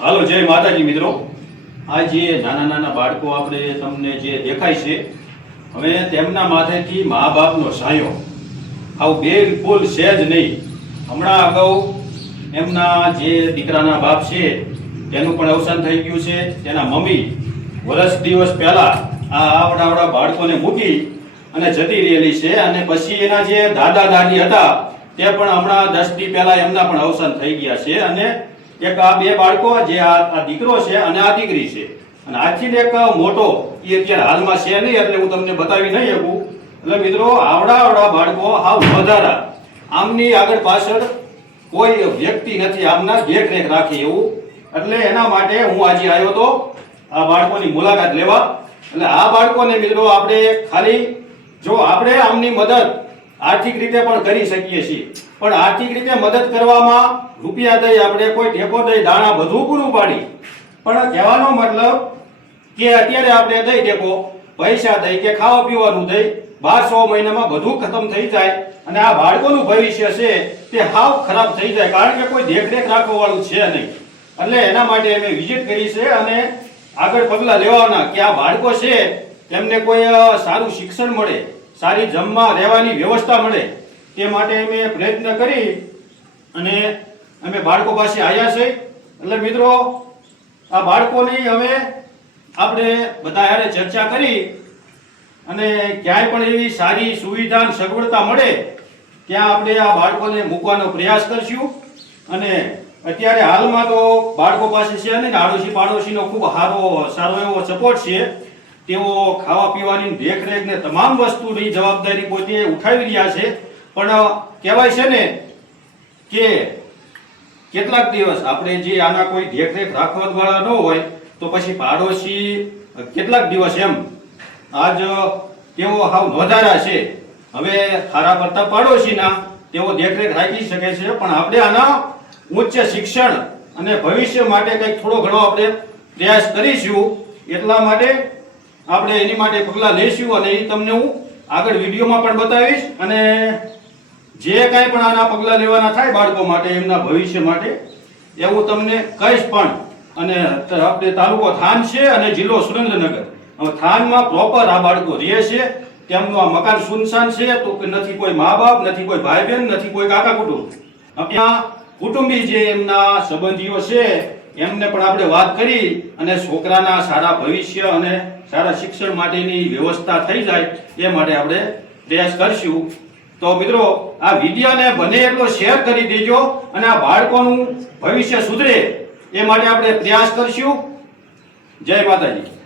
હાલો જય માતાજી મિત્રો। આ જે નાના નાના બાળકો આપણે તમને જે દેખાય છે, હવે તેમના માથેથી મા બાપનો સાયો આવું બિલકુલ છે જ નહીં। હમણાં અગાઉ એમના જે દીકરાના બાપ છે તેનું પણ અવસાન થઈ ગયું છે। તેના મમ્મી વર્ષ દિવસ પહેલા આ આવડા બાળકોને મૂકી અને જતી રહેલી છે, અને પછી એના જે દાદા દાદી હતા તે પણ હમણાં 10 દી પહેલા એમના પણ અવસાન થઈ ગયા છે। અને એક આ બે બાળકો, જે આ દીકરો છે અને આ દીકરી છે, અને આથી એક મોટો એ અત્યારે હાલમાં છે નહીં, એટલે હું તમને બતાવી નહીં શકું। એટલે મિત્રો આવડા બાળકો હાવ વધારા, આમની આગળ પાછળ કોઈ વ્યક્તિ નથી આમના દેખરેખ રાખે એવું। એટલે એના માટે હું આજે આવ્યો તો આ બાળકોની મુલાકાત લેવા। એટલે આ બાળકોને મિત્રો આપણે ખાલી જો આપણે આમની મદદ આર્થિક રીતે પણ કરી શકીએ છીએ, પણ આર્થિક રીતે મદદ કરવામાં રૂપિયા દઈ, આપણે કોઈ ટેકો દઈ, દાણા બધું પૂરું પાડી, પણ કહેવાનો મતલબ કે અત્યારે આપણે દઈ ટેકો, પૈસા દઈ કે ખાવા પીવાનું દઈ, 12 મહિનામાં બધું ખતમ થઈ જાય અને આ બાળકોનું ભવિષ્ય છે તે હાવ ખરાબ થઈ જાય, કારણ કે કોઈ દેખરેખ રાખવા વાળું છે નહીં। એટલે એના માટે અમે વિઝિટ કરી છે અને આગળ પગલાં લેવાના કે આ બાળકો છે તેમને કોઈ સારું શિક્ષણ મળે, સારી જમવા રહેવાની વ્યવસ્થા મળે, તે માટે અમે પ્રયત્ન કરી અને અમે બાળકો પાસે આવ્યા છે। એટલે મિત્રો આ બાળકોની હવે આપણે બધા હારે ચર્ચા કરી અને ક્યાંય પણ એવી સારી સુવિધા અને સગવડતા મળે ત્યાં આપણે આ બાળકોને મૂકવાનો પ્રયાસ કરશું। અને અત્યારે હાલમાં તો બાળકો પાસે છે ને આડોશી પાડોશીનો ખૂબ સારો એવો સપોર્ટ છે। તેઓ ખાવા પીવાની દેખરેખ ને તમામ વસ્તુની જવાબદારી પોતે ઉઠાવી રહ્યા છે, પણ કહેવાય છે ને કે કેટલાક દિવસ આપણે જે આના કોઈ દેખરેખ રાખવા વાળા ન હોય તો પછી પાડોશી કેટલાક દિવસ એમ આજ તેઓ હાવ વધારા છે, હવે ખારા પડતા પાડોશીના તેઓ દેખરેખ રાખી શકે છે, પણ આપણે આના ઉચ્ચ શિક્ષણ અને ભવિષ્ય માટે કંઈક થોડો ઘણો આપણે પ્રયાસ કરીશું। એટલા માટે આપણે એની માટે પગલાં લઈશું અને એ તમને હું આગળ વિડીયોમાં પણ બતાવીશ, અને જે કાંઈ પણ આના પગલાં લેવાના થાય બાળકો માટે, એમના ભવિષ્ય માટે, એ હું તમને કહીશ પણ। અને આપણે તાલુકો થાન છે અને જિલ્લો સુરેન્દ્રનગર। હવે થાનમાં પ્રોપર આ બાળકો રહે છે, તેમનું આ મકાન સુનસાન છે, તો નથી કોઈ મા બાપ, નથી કોઈ ભાઈ બહેન, નથી કોઈ કાકા કુટુંબ। ત્યાં કુટુંબી જે એમના સંબંધીઓ છે એમને પણ આપણે વાત કરી અને છોકરાના સારા ભવિષ્ય અને સારા શિક્ષણ માટેની વ્યવસ્થા થઈ જાય એ માટે આપણે પ્રયાસ કરશું। તો મિત્રો આ વિડીયોને બને એટલો શેર કરી દેજો અને આ બાળકોનું ભવિષ્ય સુધરે એ માટે આપણે પ્રયાસ કરશું। જય માતાજી।